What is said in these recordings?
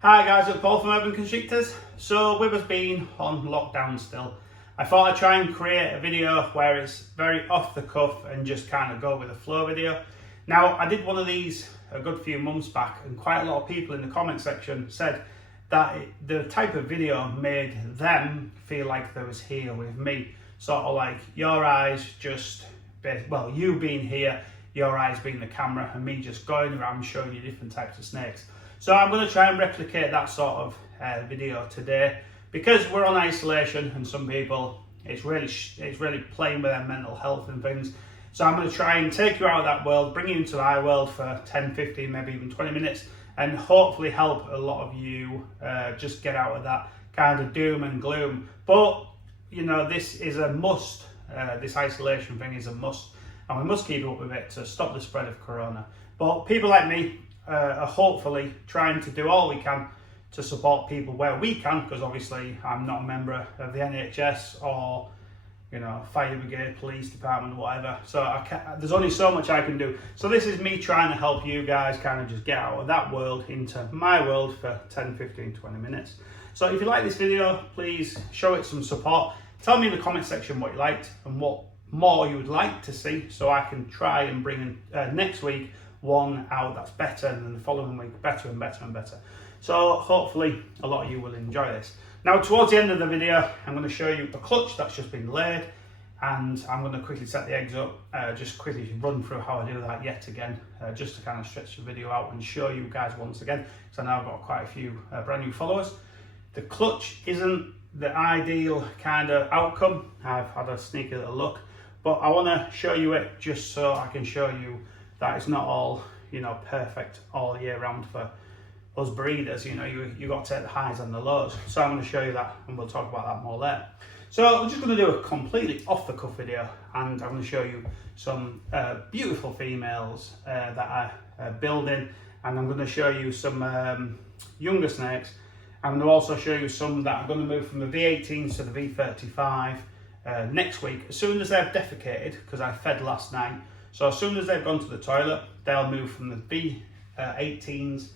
Hi guys, it's Paul from Urban Constrictors. So with us being on lockdown still, I thought I'd try and create a video where it's very off the cuff and just kind of go with the flow video. Now I did one of these a good few months back and quite a lot of people in the comment section said that the type of video made them feel like they was here with me. Sort of like your eyes just, well, you being here, your eyes being the camera, and me just going around showing you different types of snakes. So I'm going to try and replicate that sort of video today, because we're on isolation and some people it's really playing with their mental health and things. So I'm going to try and take you out of that world, bring you into our world for 10, 15, maybe even 20 minutes, and hopefully help a lot of you just get out of that kind of doom and gloom. But you know, this is a must. This isolation thing is a must, and we must keep up with it to stop the spread of corona. But people like me are hopefully trying to do all we can to support people where we can, because obviously I'm not a member of the NHS or, you know, fire brigade, police department, whatever. So there's only so much I can do. So this is me trying to help you guys kind of just get out of that world into my world for 10, 15, 20 minutes. So if you like this video, please show it some support. Tell me in the comment section what you liked and what more you would like to see, so I can try and bring in next week one out that's better, and then the following week better and better and better. So hopefully a lot of you will enjoy this. Now towards the end of the video, I'm going to show you a clutch that's just been laid, and I'm going to quickly set the eggs up, just quickly run through how I do that yet again, just to kind of stretch the video out and show you guys once again, because I know I've got quite a few brand new followers. The clutch isn't the ideal kind of outcome. I've had a sneaky little look, but I want to show you it just so I can show you that it's not all, you know, perfect all year round for us breeders. You know, you got to take the highs and the lows. So I'm going to show you that, and we'll talk about that more later. So I'm just going to do a completely off the cuff video, and I'm going to show you some beautiful females that are building, and I'm going to show you some younger snakes. I'm going to also show you some that are going to move from the V18s to the V35 next week, as soon as they've defecated, because I fed last night. So as soon as they've gone to the toilet, they'll move from the V18s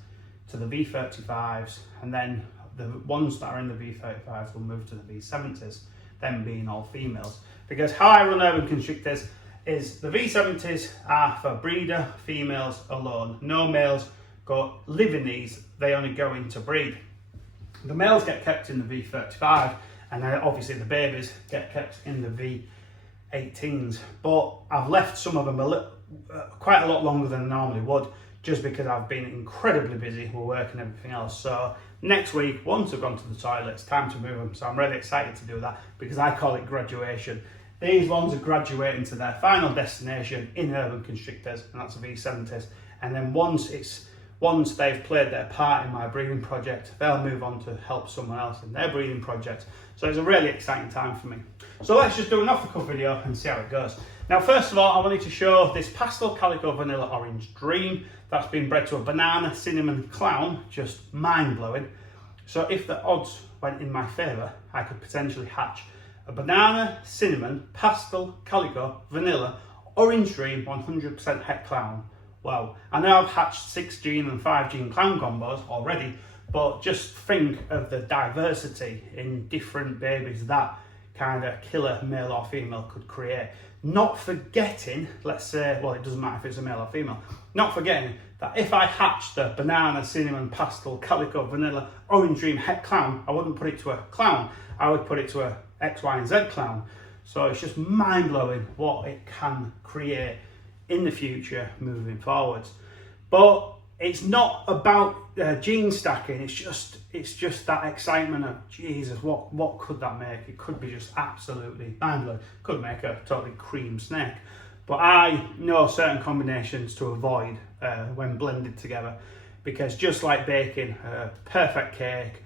to the V35s, and then the ones that are in the V35s will move to the V70s, them being all females. Because how I run Urban Constrictors is the V70s are for breeder females alone. No males live in these, they only go in to breed. The males get kept in the V35, and then obviously the babies get kept in the V18s, but I've left some of them quite a lot longer than I normally would, just because I've been incredibly busy with work and everything else. So next week, once I've gone to the toilet, it's time to move them. So I'm really excited to do that, because I call it graduation. These ones are graduating to their final destination in Urban Constrictors, and that's the V70s. And then once they've played their part in my breeding project, they'll move on to help someone else in their breeding project. So it's a really exciting time for me. So let's just do an off-the-cuff video and see how it goes. Now, first of all, I wanted to show this pastel calico vanilla orange dream that's been bred to a banana cinnamon clown, just mind-blowing. So if the odds went in my favour, I could potentially hatch a banana cinnamon pastel calico vanilla orange dream 100% het clown. Wow, I know I've hatched 6 gene and 5 gene clown combos already, but just think of the diversity in different babies that kind of killer male or female could create. Not forgetting, let's say, well, it doesn't matter if it's a male or female, not forgetting that if I hatched the banana cinnamon pastel calico vanilla orange dream het clown, I wouldn't put it to a clown, I would put it to a X, Y and Z clown. So it's just mind-blowing what it can create in the future moving forwards. But it's not about gene stacking, it's just that excitement of, Jesus, what could that make? It could be just absolutely mind-blowing. Could make a totally cream snake. But I know certain combinations to avoid when blended together, because just like baking a perfect cake,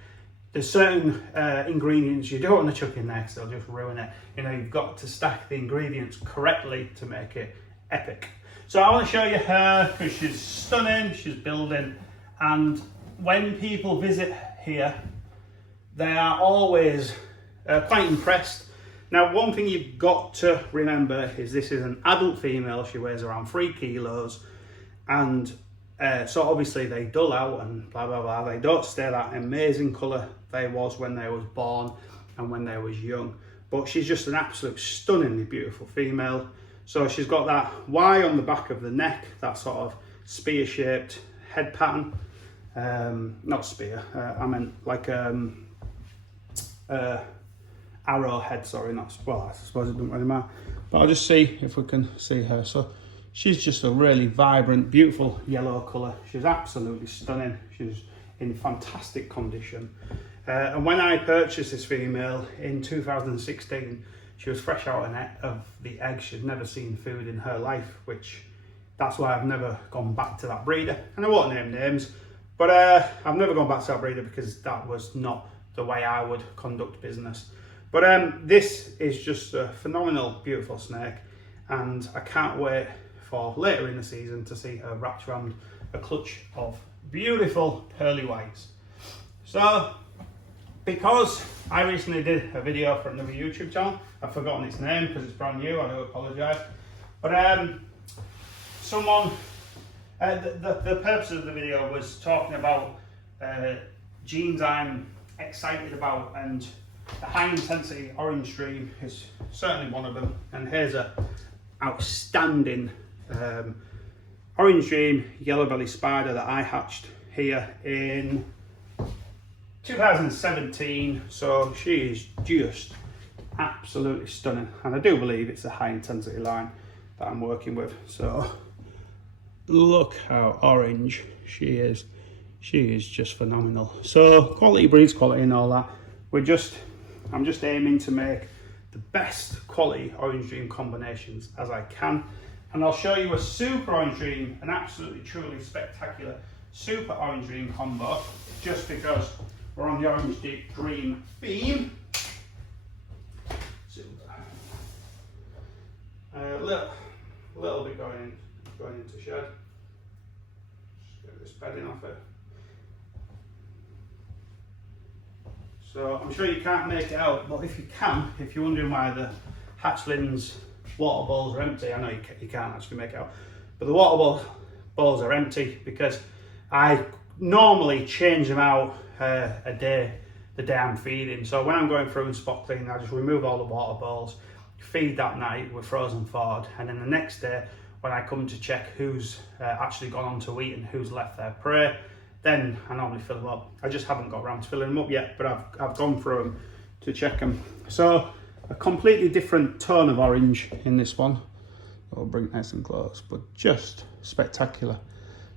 there's certain ingredients you don't want to chuck in there because they'll just ruin it. You know, you've got to stack the ingredients correctly to make it epic. So I want to show you her because she's stunning, she's building, and when people visit here, they are always quite impressed. Now, one thing you've got to remember is this is an adult female. She weighs around 3 kilos, and So obviously they dull out and blah blah blah. They don't stay that amazing colour they was when they was born and when they was young. But she's just an absolute stunningly beautiful female. So she's got that Y on the back of the neck, that sort of spear shaped head pattern. Not spear, I meant like arrow head, sorry, not, well, I suppose it doesn't really matter. But I'll just see if we can see her. So she's just a really vibrant, beautiful yellow colour. She's absolutely stunning. She's in fantastic condition. And when I purchased this female in 2016, she was fresh out of the egg. She'd never seen food in her life, which that's why I've never gone back to that breeder. And I won't name names, but I've never gone back to that breeder because that was not the way I would conduct business. But this is just a phenomenal, beautiful snake, and I can't wait for later in the season to see her wrapped around a clutch of beautiful pearly whites. So, because I recently did a video for another YouTube channel, I've forgotten its name because it's brand new, I do apologise. But the purpose of the video was talking about genes I'm excited about, and the high intensity orange dream is certainly one of them. And here's a outstanding orange dream yellow-bellied spider that I hatched here in 2017. So she is just absolutely stunning, and I do believe it's a high intensity line that I'm working with. So look how orange she is. She is just phenomenal. So quality breeds quality and all that. I'm just aiming to make the best quality orange dream combinations as I can. And I'll show you a super orange dream, an absolutely truly spectacular super orange dream combo, just because we're on the orange dream theme. Super. A little bit going into shed. Just get this bedding off it. So I'm sure you can't make it out, but if you can, if you're wondering why the hatchlings water bowls are empty, I know you can't actually make it out, but the water bowls are empty because I normally change them out the day I'm feeding. So when I'm going through and spot cleaning, I just remove all the water bowls, feed that night with frozen forward, and then the next day when I come to check who's actually gone on to eat and who's left their prey, then I normally fill them up. I just haven't got around to filling them up yet, but I've gone through them to check them. So a completely different tone of orange in this one. I'll bring it nice and close, but just spectacular.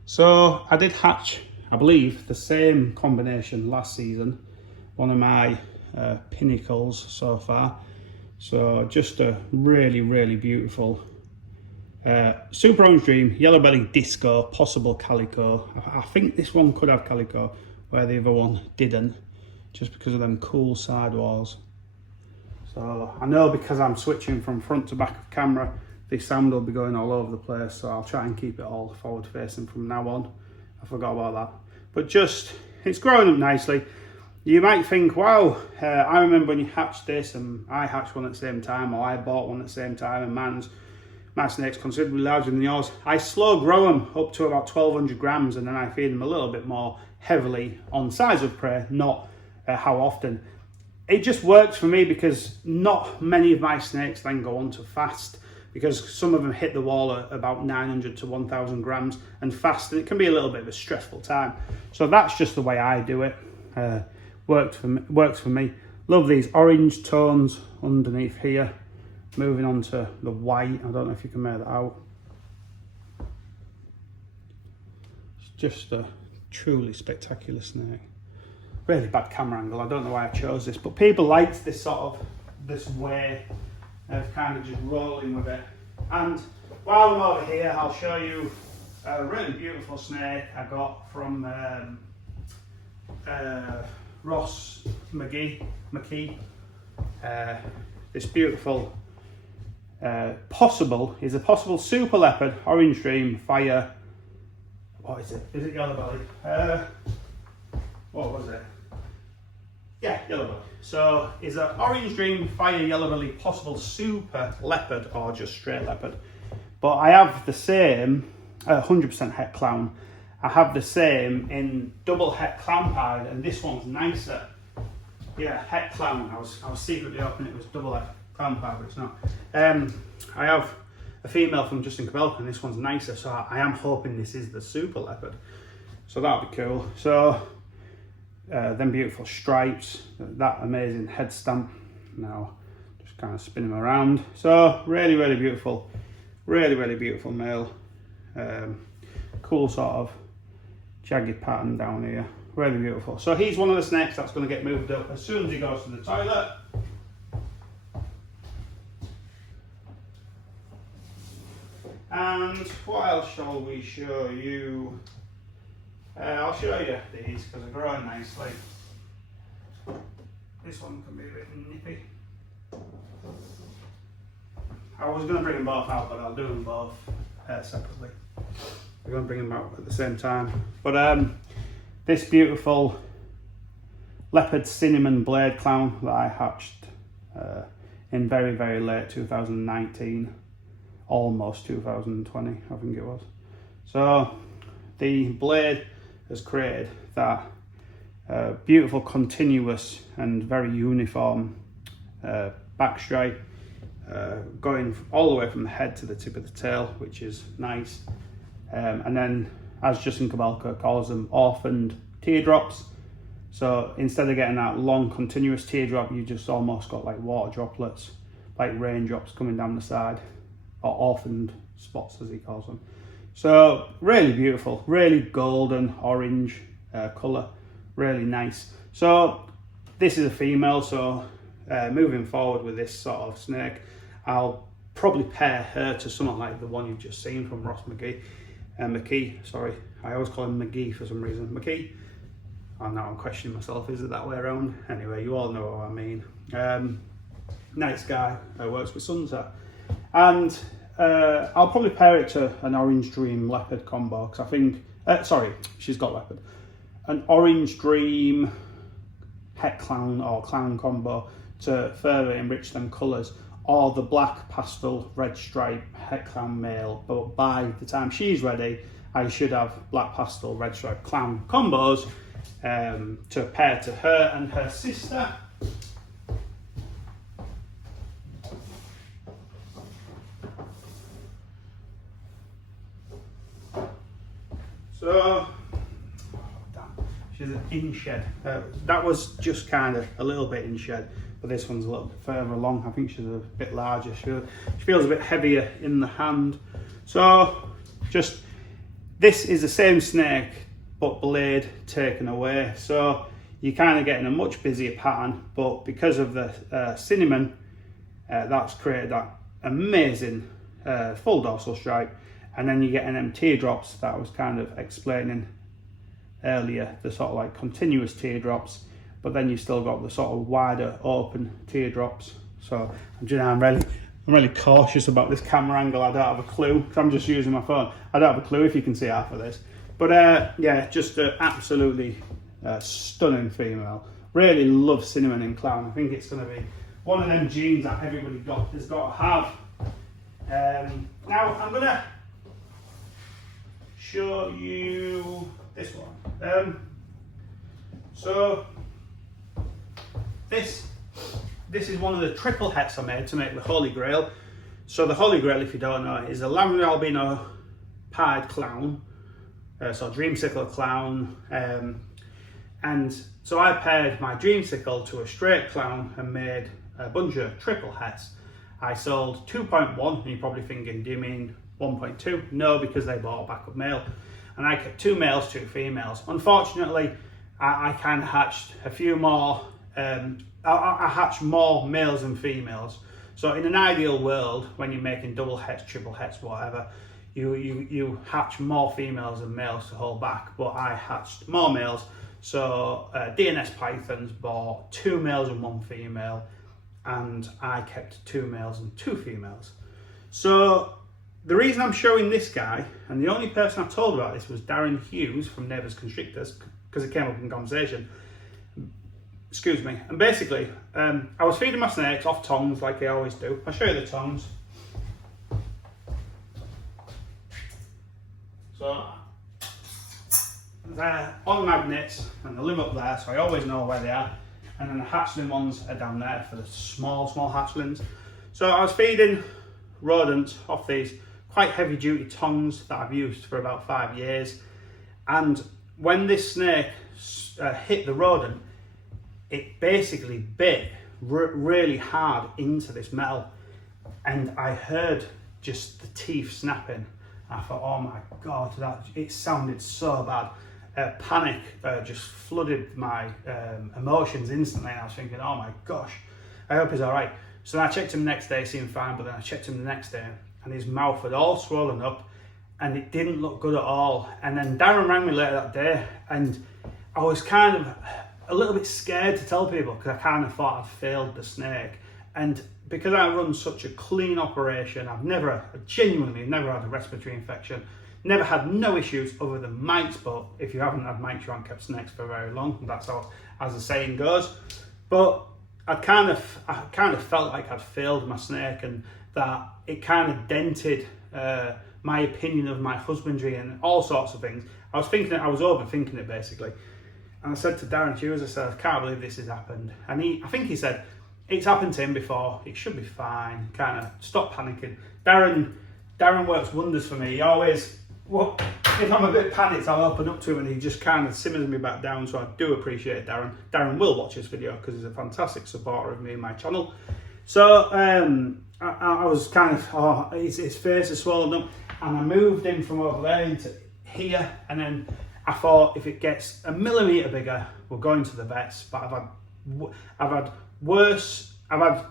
So I did hatch, I believe, the same combination last season. One of my pinnacles so far. So just a really, really beautiful super orange dream, yellow-bellied disco, possible calico. I think this one could have calico where the other one didn't, just because of them cool sidewalls. So I know because I'm switching from front to back of camera, the sound will be going all over the place, so I'll try and keep it all forward facing from now on. I forgot about that. But just, it's growing up nicely. You might think, wow, I remember when you hatched this and I hatched one at the same time, or I bought one at the same time, and my snake's considerably larger than yours. I slow grow them up to about 1,200 grams, and then I feed them a little bit more heavily on size of prey, not how often. It just works for me because not many of my snakes then go on to fast, because some of them hit the wall at about 900 to 1,000 grams and fast, and it can be a little bit of a stressful time. So that's just the way I do it. Works for me. Love these orange tones underneath here. Moving on to the white, I don't know if you can make that out. It's just a truly spectacular snake. Really bad camera angle, I don't know why I chose this, but people liked this this way of kind of just rolling with it. And while I'm over here, I'll show you a really beautiful snake I got from Ross McKee. This beautiful a possible super leopard orange dream fire. What is it? Is it yellow-bellied? What was it? Yeah, yellow-bellied. So is an orange dream fire yellow-bellied possible super leopard or just straight leopard? But I have the same 100% het clown, I have the same in double het clown pied, and this one's nicer. Yeah, het clown. I was secretly hoping it was double het clown pied, but it's not. I have a female from Justin Cabelka, and this one's nicer, so I am hoping this is the super leopard. So that'll be cool. So them beautiful stripes, that amazing head stamp. Now just kind of spin them around. So really, really beautiful, really beautiful male. Cool sort of jagged pattern down here, really beautiful. So he's one of the snakes that's going to get moved up as soon as he goes to the toilet. And what else shall we show you? I'll show you these because they're growing nicely. This one can be a bit nippy. I was going to bring them both out, but I'll do them both separately. We're going to bring them out at the same time. But this beautiful leopard cinnamon blade clown that I hatched in very late 2019, almost 2020, I think it was. So the blade has created that beautiful, continuous and very uniform back stripe, going all the way from the head to the tip of the tail, which is nice. And then, as Justin Cabelka calls them, orphaned teardrops. So instead of getting that long continuous teardrop, you just almost got like water droplets, like raindrops coming down the side, or orphaned spots as he calls them. So really beautiful, really golden orange colour, really nice. So this is a female, so moving forward with this sort of snake, I'll probably pair her to something like the one you've just seen from Ross McKee, sorry, I always call him McGee for some reason, McKee. And now I'm questioning myself, is it that way around? Anyway, you all know what I mean. Nice guy, works with Sunset. And I'll probably pair it to an Orange Dream Leopard combo, because I think, sorry, she's got Leopard. An Orange Dream Het Clown or Clown combo to further enrich them colours, or the black pastel red stripe Het Clown male. But by the time she's ready, I should have black pastel red stripe Clown combos to pair to her and her sister. So, she's an in shed. That was just kind of a little bit in shed, but this one's a little bit further along. I think she's a bit larger. She feels a bit heavier in the hand. So, just this is the same snake, but blade taken away. So you're kind of getting a much busier pattern, but because of the cinnamon, that's created that amazing full dorsal stripe. And then you're getting them teardrops that I was kind of explaining earlier, the sort of like continuous teardrops, but then you still got the sort of wider open teardrops. So I'm really cautious about this camera angle. I don't have a clue, because I'm just using my phone. I don't have a clue if you can see half of this. But yeah, just an absolutely stunning female. Really love cinnamon in clown. I think it's going to be one of them genes that everybody has got to have. Now I'm going to show you this one. So this is one of the triple hets I made to make the Holy Grail. So the Holy Grail, if you don't know, is a lavender albino pied clown. So dreamsicle clown. And so I paired my dreamsicle to a straight clown and made a bunch of triple hets. I sold 2.1, and you're probably thinking, do you mean 1.2? No, because they bought a backup male. And I kept 2 males, 2 females. Unfortunately, I kind of hatched a few more, I hatched more males than females. So in an ideal world, when you're making double hets, triple hets, whatever, you hatch more females than males to hold back, but I hatched more males. So DNS Pythons bought 2 males and 1 female, and I kept 2 males and 2 females. So the reason I'm showing this guy, and the only person I told about this was Darren Hughes from Neighbours Constrictors, because it came up in conversation. Excuse me. And basically, I was feeding my snakes off tongs like I always do. I'll show you the tongs. So they're on magnets and they live up there, so I always know where they are. And then the hatchling ones are down there for the small hatchlings. So I was feeding rodents off these quite heavy duty tongs that I've used for about 5 years. And when this snake hit the rodent, it basically bit really hard into this metal. And I heard just the teeth snapping. I thought, oh my God, it sounded so bad. Panic just flooded my emotions instantly, and I was thinking, oh my gosh, I hope he's all right. So then I checked him the next day, seemed fine, but then I checked him the next day, and his mouth had all swollen up, and it didn't look good at all. And then Darren rang me later that day, and I was kind of a little bit scared to tell people, because I kind of thought I'd failed the snake. And because I run such a clean operation, I've genuinely never had a respiratory infection, never had no issues other than mites. But if you haven't had mites, you haven't kept snakes for very long. That's how, as the saying goes. But I kind of felt like I'd failed my snake, and that it kind of dented my opinion of my husbandry and all sorts of things. I was overthinking it basically. And I said to Darren Hughes, I said, I can't believe this has happened. And I think he said, it's happened to him before, it should be fine, kind of stop panicking. Darren works wonders for me. He always, if I'm a bit panicked, I'll open up to him and he just kind of simmers me back down, so I do appreciate Darren. Darren will watch this video because he's a fantastic supporter of me and my channel. So I was kind of, his face is swollen up, and I moved him from over there into here, and then I thought if it gets a millimetre bigger, we're going to the vets. But I've had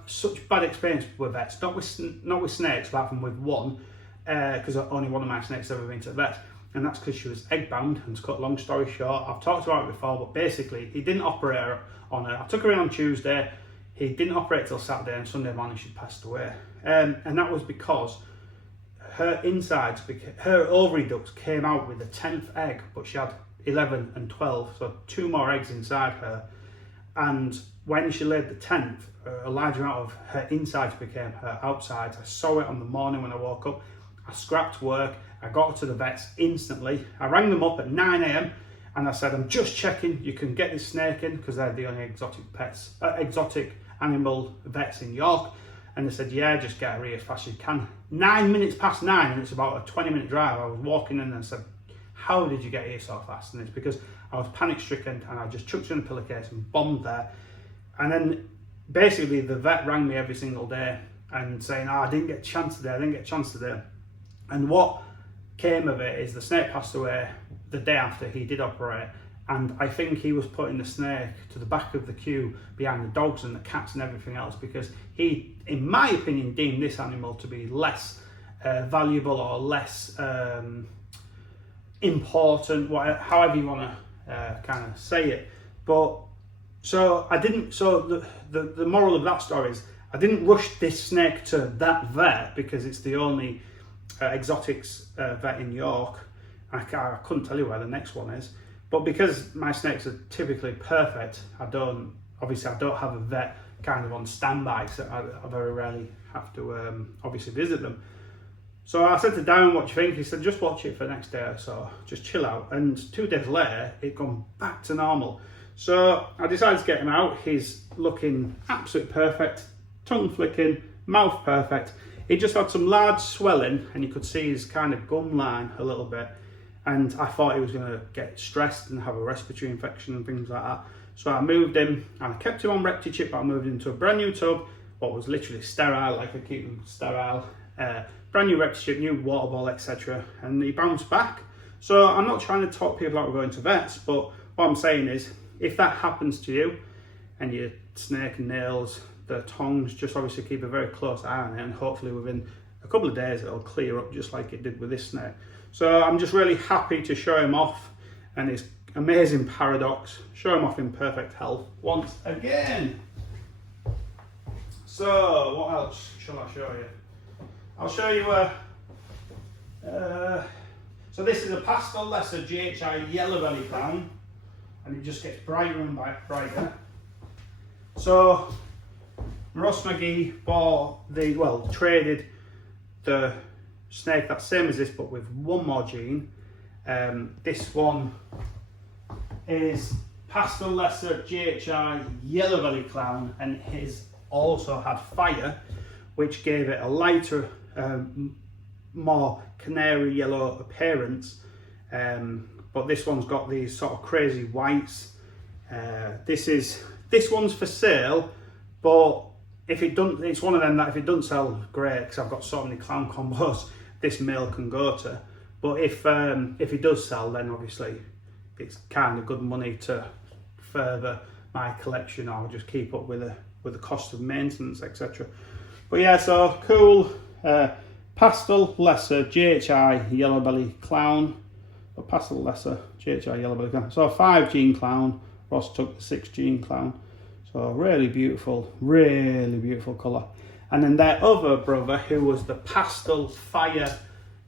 such bad experience with vets, not with snakes, apart from with one, because only one of my snakes has ever been to the vet, and that's because she was egg bound. And to cut long story short, I've talked about it before, but basically he didn't operate on her. I took her in on Tuesday, he didn't operate till Saturday, and Sunday morning she passed away. And that was because her insides, her ovary ducts came out with the 10th egg, but she had 11 and 12, so 2 more eggs inside her. And when she laid the 10th, a large amount of her insides became her outsides. I saw it on the morning when I woke up. I scrapped work, I got her to the vets instantly. I rang them up at 9 AM and I said, I'm just checking, you can get this snake in, because they're the only exotic animal vets in York. And they said, yeah, just get her here as fast as you can. 9 minutes past 9, and it's about a 20-minute drive. I was walking in and said, how did you get here so fast? And it's because I was panic stricken and I just chucked her in a pillowcase and bombed there. And then basically the vet rang me every single day and saying, I didn't get a chance today, And what came of it is the snake passed away the day after he did operate. And I think he was putting the snake to the back of the queue behind the dogs and the cats and everything else, because he, in my opinion, deemed this animal to be less valuable or less important, however you want to kind of say it. But so I didn't. So the moral of that story is I didn't rush this snake to that vet because it's the only exotics vet in York. I couldn't tell you where the next one is. But because my snakes are typically perfect, I don't have a vet kind of on standby, so I very rarely have to obviously visit them. So I said to Darren, what do you think? He said, just watch it for the next day or so, just chill out. And 2 days later, it gone back to normal. So I decided to get him out. He's looking absolutely perfect, tongue flicking, mouth perfect. He just had some large swelling, and you could see his kind of gum line a little bit. And I thought he was going to get stressed and have a respiratory infection and things like that. So I moved him, and I kept him on ReptiChip, but I moved him to a brand new tub, what was literally sterile, like I keep them sterile. Brand new ReptiChip, new water ball, etc. And he bounced back. So I'm not trying to talk people out of going to vets, but what I'm saying is, if that happens to you, and your snake nails the tongs, just obviously keep a very close eye on it, and hopefully within a couple of days it'll clear up just like it did with this snake. So I'm just really happy to show him off and his amazing paradox, show him off in perfect health once again. So what else shall I show you? I'll show you so this is a pastel lesser GHI Yellow-Bellied Clown, and it just gets brighter and brighter. So Ross McGee traded the snake that's same as this but with one more gene. This one is Pastel Lesser GHI Yellow-Bellied Clown, and his also had fire, which gave it a lighter, more canary yellow appearance. But this one's got these sort of crazy whites. This one's for sale, but if it doesn't, it's one of them that if it doesn't sell, great, because I've got so many clown combos this male can go to. But if it does sell, then obviously it's kind of good money to further my collection, or just keep up with the cost of maintenance, etc. But yeah, so cool. Pastel Lesser GHI Yellow-Bellied Clown. Or Pastel Lesser GHI Yellow-Bellied Clown. So 5 gene clown. Ross took the 6 gene clown. So really beautiful colour. And then their other brother, who was the Pastel Fire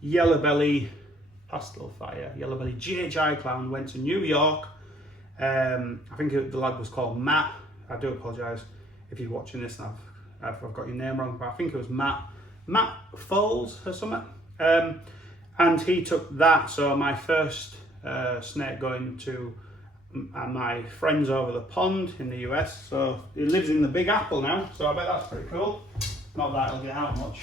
Yellow-Bellied GHI Clown, went to New York. I think the lad was called Matt. I do apologise if you're watching this and I've got your name wrong, but I think it was Matt Foles or something. And he took that. So my first snake going to my friends over the pond in the US. So he lives in the Big Apple now, so I bet that's pretty cool. Not that it'll get out much.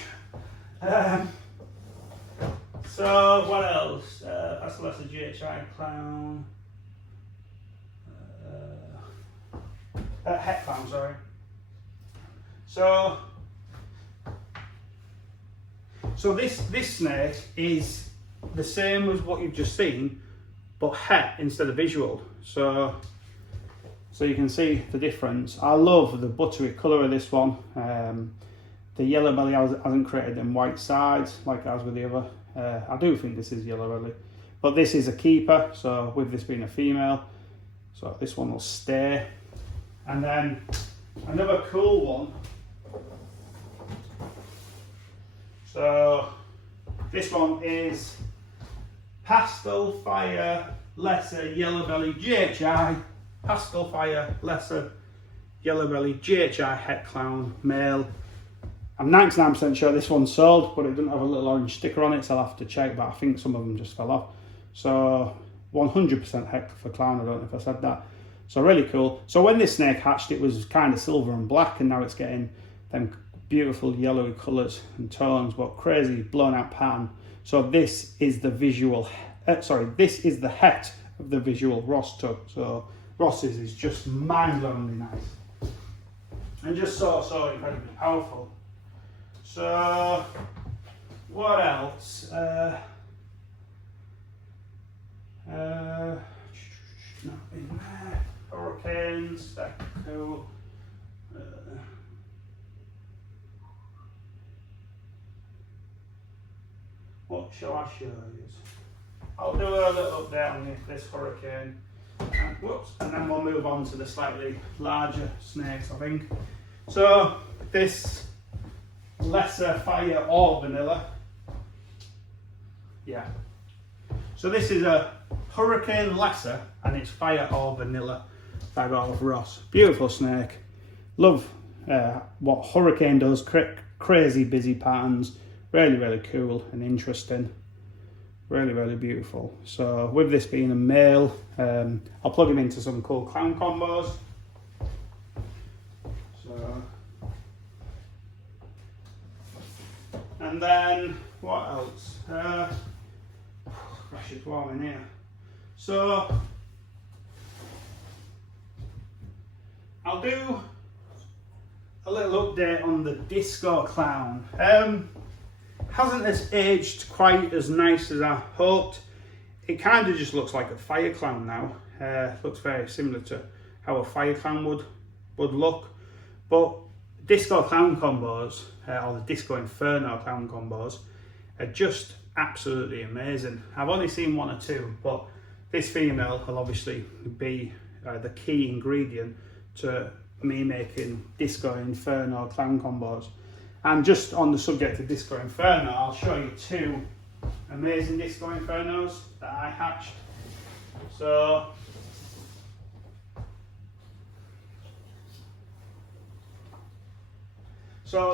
So what else? That's the GHI Clown. Het Clown, sorry. So this snake is the same as what you've just seen, but het instead of visual. So you can see the difference. I love the buttery colour of this one. The yellow belly hasn't created them white sides like it has with the other. I do think this is yellow belly, but this is a keeper. So with this being a female, so this one will stay. And then another cool one. So this one is Pastel Fire Lesser Yellow-Bellied GHI. Pastel Fire Lesser Yellow-Bellied GHI Het Clown male. I'm 99% sure this one's sold, but it doesn't have a little orange sticker on it, so I'll have to check, but I think some of them just fell off. So 100% het for clown, I don't know if I said that. So really cool. So when this snake hatched, it was kind of silver and black, and now it's getting them beautiful yellowy colours and tones, but crazy blown out pattern. So this is the visual, this is the het of the visual Ross took. So Ross's is just mind-blowingly nice. And just so incredibly powerful. So, what else? Nothing there. Hurricanes, that's cool. What shall I show you? I'll do a little update on this hurricane. And then we'll move on to the slightly larger snakes, I think. So, this Lesser Fire or Vanilla. Yeah. So this is a Hurricane Lesser, and it's Fire or Vanilla by Rolf Ross. Beautiful snake. Love what Hurricane does. Crazy busy patterns. Really cool and interesting. Really beautiful. So with this being a male, I'll plug him into some cool clown combos. So, and then what else? Gosh, it's warm in here. So I'll do a little update on the Disco Clown. Hasn't as aged quite as nice as I hoped. It kind of just looks like a fire clown now. Looks very similar to how a fire clown would look. But Disco Clown combos, or the Disco Inferno clown combos, are just absolutely amazing. I've only seen one or two, but this female will obviously be the key ingredient to me making Disco Inferno clown combos. And just on the subject of Disco Inferno, I'll show you two amazing Disco Infernos that I hatched. So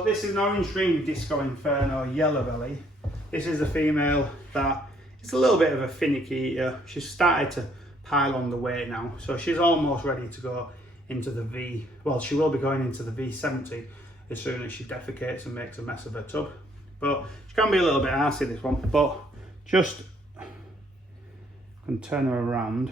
this is an orange ring Disco Inferno yellow belly. This is a female that is a little bit of a finicky eater. She's started to pile on the weight now. So she's almost ready to go into the V, well, she will be going into the V70 as soon as she defecates and makes a mess of her tub. But she can be a little bit arsey, this one, but just, I can turn her around.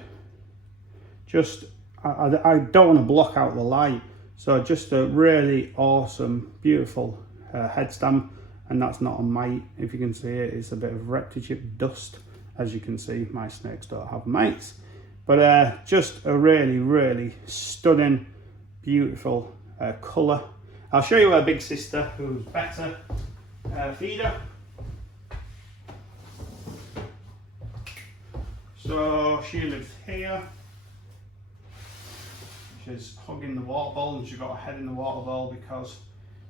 Just, I don't want to block out the light. So just a really awesome, beautiful head stamp, and that's not a mite. If you can see it, it's a bit of ReptiChip dust. As you can see, my snakes don't have mites. But just a really, really stunning, beautiful colour. I'll show you her big sister, who's better feeder. So she lives here. She's hugging the water bowl, and she's got her head in the water bowl because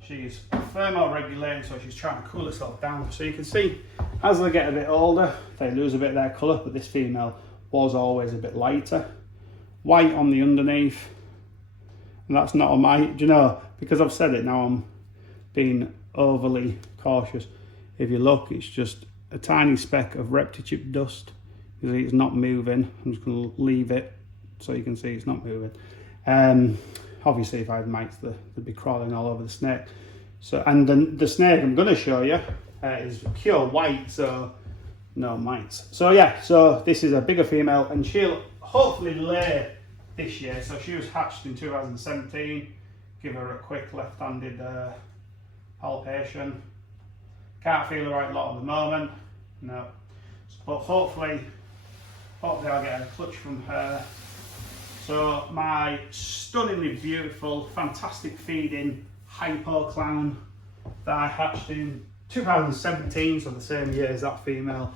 she's thermoregulating, so she's trying to cool herself down. So you can see, as they get a bit older, they lose a bit of their colour, but this female was always a bit lighter. White on the underneath, and that's not a mite. Do you know, because I've said it now, I'm being overly cautious. If you look, it's just a tiny speck of ReptiChip dust. You see it's not moving. I'm just going to leave it so you can see it's not moving. Obviously if I had mites, they'd be crawling all over the snake. So, and the snake I'm going to show you is pure white, so no mites. So yeah, so this is a bigger female, and she'll hopefully lay this year. So she was hatched in 2017. Give her a quick left-handed palpation. Can't feel the right lot at the moment, no. But hopefully I'll get a clutch from her. So my stunningly beautiful, fantastic feeding hypo clown that I hatched in 2017, so the same year as that female.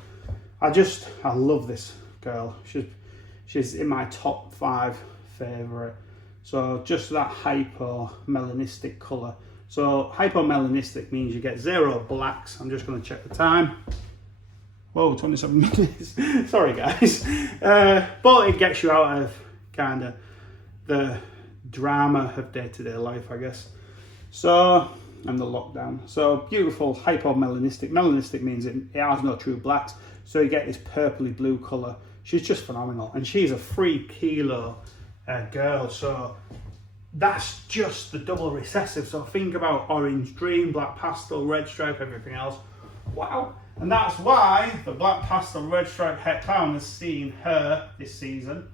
I love this girl. She's in my top 5 favourite. So just that hypo melanistic colour. So hypomelanistic means you get 0 blacks. I'm just going to check the time. Whoa, 27 minutes. Sorry guys. But it gets you out of kind of the drama of day-to-day life, I guess. So, and the lockdown. So beautiful hypomelanistic. Melanistic means it has no true blacks. So you get this purpley blue colour. She's just phenomenal. And she's a 3 kilo girl. So that's just the double recessive. So think about orange dream, black pastel, red stripe, everything else. Wow. And that's why the black pastel red stripe het clown has seen her this season.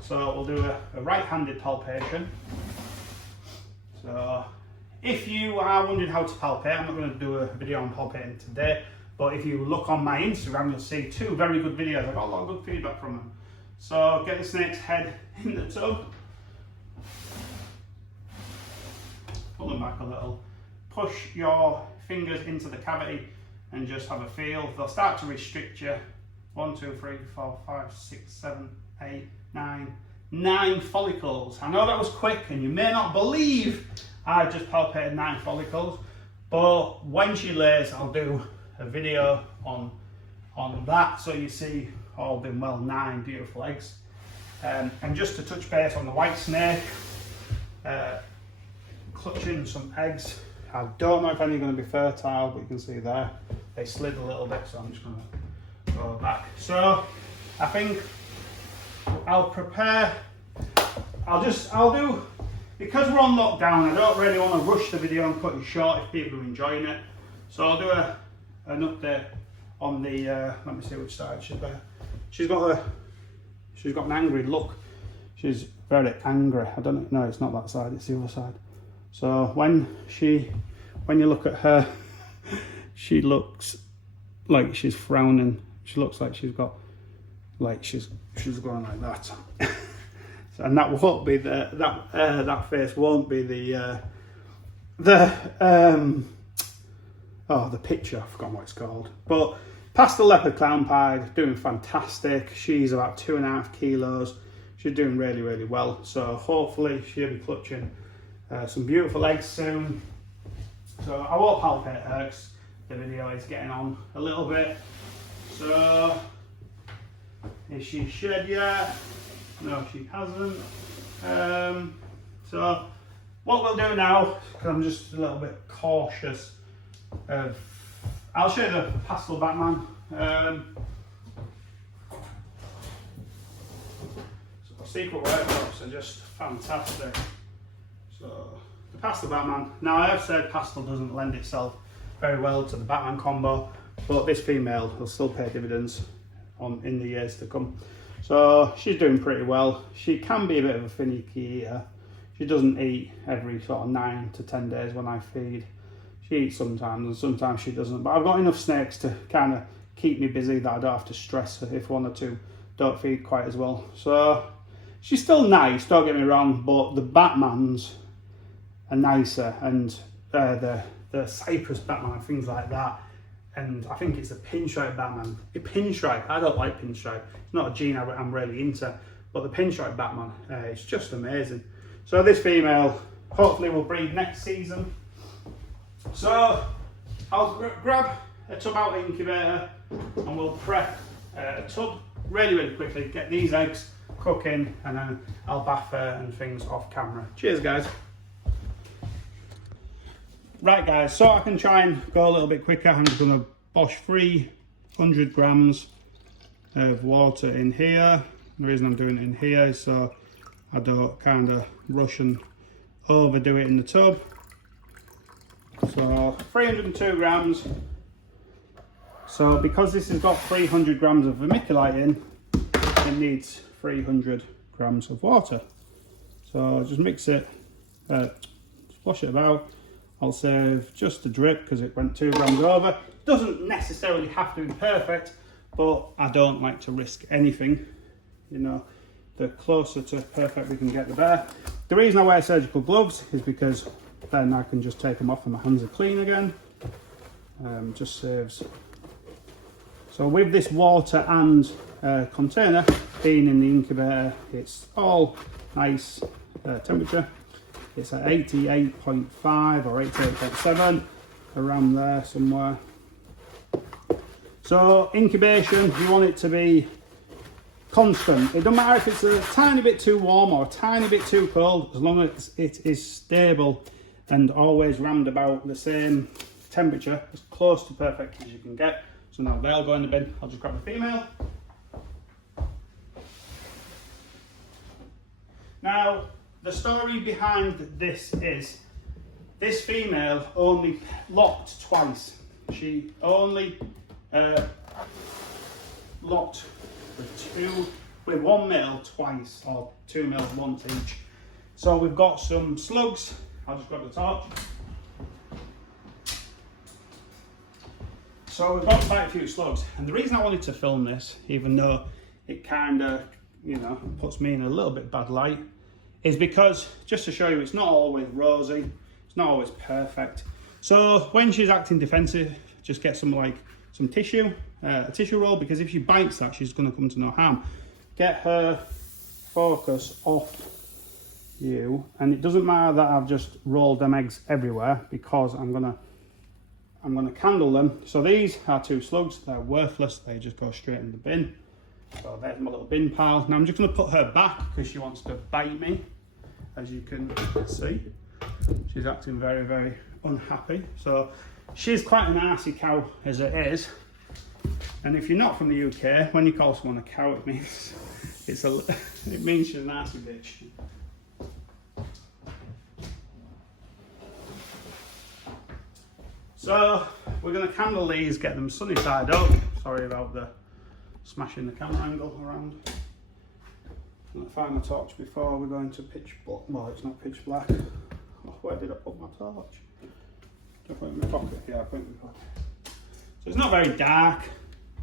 So we'll do a right-handed palpation. So if you are wondering how to palpate, I'm not going to do a video on palpating today, but if you look on my Instagram, you'll see 2 very good videos. I got a lot of good feedback from them. So get the snake's head in the tub. Pull them back a little. Push your fingers into the cavity and just have a feel. They'll start to restrict you. 1, 2, 3, 4, 5, 6, 7, 8, 9 follicles. I know that was quick, and you may not believe I just palpated 9 follicles, but when she lays, I'll do a video on that, so you see all been well 9 beautiful eggs. And just to touch base on the white snake, clutching some eggs. I don't know if any are going to be fertile, but you can see there they slid a little bit, so I'm just going to go back. So I think I'll prepare. I'll do, because we're on lockdown, I don't really want to rush the video and cut it short if people are enjoying it. So I'll do an update on the, let me see which side she's there. She's got an angry look. She's very angry. I don't know, no, it's not that side, it's the other side. So when you look at her, she looks like she's frowning. She looks like she's got, like she's going like that. So, and that won't be that face won't be the picture. I've forgotten what it's called. But pastel leopard clown pied, doing fantastic. She's about 2.5 kilos. She's doing really, really well. So hopefully she'll be clutching some beautiful eggs soon. So I won't palpate her because the video is getting on a little bit. So is she shed yet? No, she hasn't. So what we'll do now, because I'm just a little bit cautious of, I'll show you the pastel Batman. secret workshops are just fantastic. So the pastel Batman. Now I have said pastel doesn't lend itself very well to the Batman combo, but this female will still pay dividends in the years to come. So she's doing pretty well. She can be a bit of a finicky eater. She doesn't eat every sort of 9 to 10 days when I feed. She eats sometimes and sometimes she doesn't. But I've got enough snakes to kind of keep me busy that I don't have to stress if one or two don't feed quite as well. So she's still nice, don't get me wrong, but the Batmans are nicer, and the Cypress Batman and things like that. And I think it's a pinstripe Batman. A pinstripe, I don't like pinstripe. It's not a gene I'm really into, but the pinstripe Batman, it's just amazing. So this female hopefully will breed next season. So I'll grab a tub out of the incubator and we'll prep a tub really quickly, get these eggs cooking, and then I'll bath her and things off camera. Cheers guys. Right guys, so I can try and go a little bit quicker, I'm just going to bosh 300 grams of water in here. The reason I'm doing it in here is so I don't kind of rush and overdo it in the tub. So 302 grams. So because this has got 300 grams of vermiculite in, it needs 300 grams of water. So just mix it, splash it about. I'll save just a drip because it went 2 grams over. Doesn't necessarily have to be perfect, but I don't like to risk anything. You know, the closer to perfect we can get, the better. The reason I wear surgical gloves is because then I can just take them off and my hands are clean again. Just saves. So with this water and container being in the incubator, it's all nice temperature. It's at 88.5 or 88.7, around there somewhere. So incubation, you want it to be constant. It doesn't matter if it's a tiny bit too warm or a tiny bit too cold, as long as it is stable and always round about the same temperature, as close to perfect as you can get. So now they'll go in the bin. I'll just grab the female. Now, the story behind this is, this female only locked twice. She only locked with one male twice, or 2 males once each. So we've got some slugs. I'll just grab the torch. So we've got quite a few slugs, and the reason I wanted to film this, even though it kind of, you know, puts me in a little bit bad light, is because, just to show you, it's not always rosy, it's not always perfect. So when she's acting defensive, just get some tissue, a tissue roll, because if she bites that, she's going to come to no harm. Get her focus off you, and it doesn't matter that I've just rolled them eggs everywhere, because I'm gonna candle them. So these are 2 slugs, they're worthless, they just go straight in the bin. So there's my little bin pile. Now I'm just going to put her back because she wants to bite me, as you can see. She's acting very, very unhappy. So she's quite an arsey cow as it is. And if you're not from the UK, when you call someone a cow, it means it means she's an arsey bitch. So we're going to candle these, get them sunny side up. Sorry about the smashing the camera angle around. I'm going to find my torch before we go into pitch black. Well, it's not pitch black. Oh, where did I put my torch? Did I put it in my pocket? Yeah, I put it in my pocket. So it's not very dark.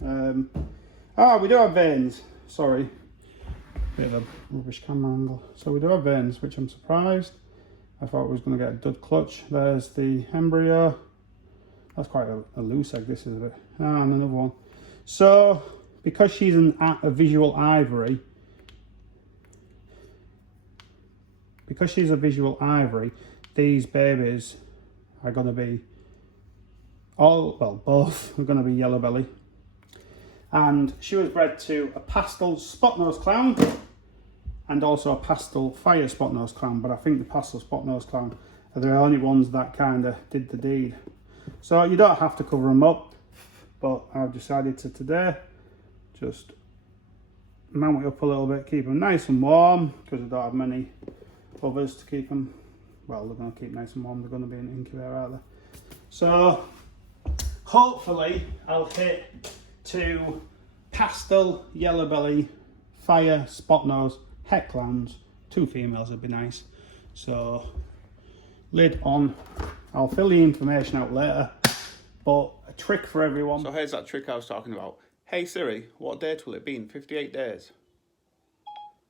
We do have veins. Sorry. Bit of a rubbish camera angle. So we do have veins, which I'm surprised. I thought we was going to get a dud clutch. There's the embryo. That's quite a loose egg, this is a bit. And another one. So, because she's a visual ivory, these babies are going to be both are going to be yellow belly. And she was bred to a pastel spot-nosed clown and also a pastel fire spot-nosed clown, but I think the pastel spot-nosed clown are the only ones that kind of did the deed. So you don't have to cover them up, but I've decided to today just mount it up a little bit, keep them nice and warm, because I don't have many others to keep them. Well, they're going to keep nice and warm, they're going to be in the incubator, aren't they? So hopefully I'll hit 2 pastel yellow belly fire spot nose het clowns. 2 females would be nice. So lid on. I'll fill the information out later, but a trick for everyone. So here's that trick I was talking about. Hey Siri, what date will it be in 58 days?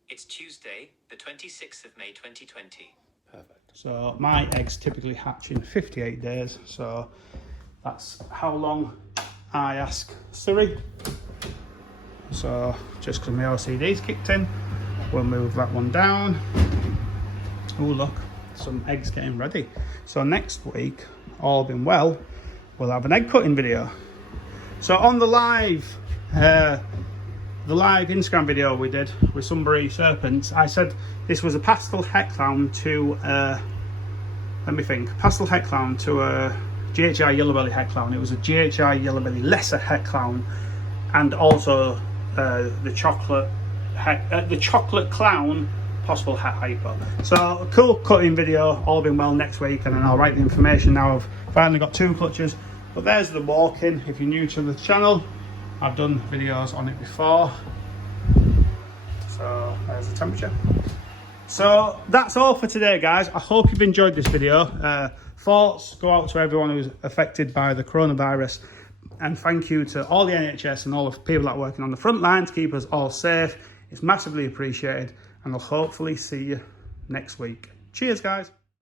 It's Tuesday, the 26th of May 2020. Perfect. So my eggs typically hatch in 58 days. So that's how long I ask Siri. So just because my OCD's kicked in, we'll move that one down. Oh look, some eggs getting ready. So next week, all being well, we'll have an egg cutting video. So on the live Instagram video we did with Sunbury Serpents, I said this was a pastel het clown to pastel het clown to a GHI Yellow-Bellied het clown. It was a GHI Yellow-Bellied lesser het clown, and also the chocolate clown possible het hypo. So a cool cutting video, all been well, next week, and then I'll write the information. Now I've finally got 2 clutches. But there's the walk-in. If you're new to the channel, I've done videos on it before. So there's the temperature. So that's all for today, guys. I hope you've enjoyed this video. Thoughts go out to everyone who's affected by the coronavirus, and thank you to all the NHS and all the people that are working on the front line to keep us all safe. It's massively appreciated, and I'll hopefully see you next week. Cheers, guys.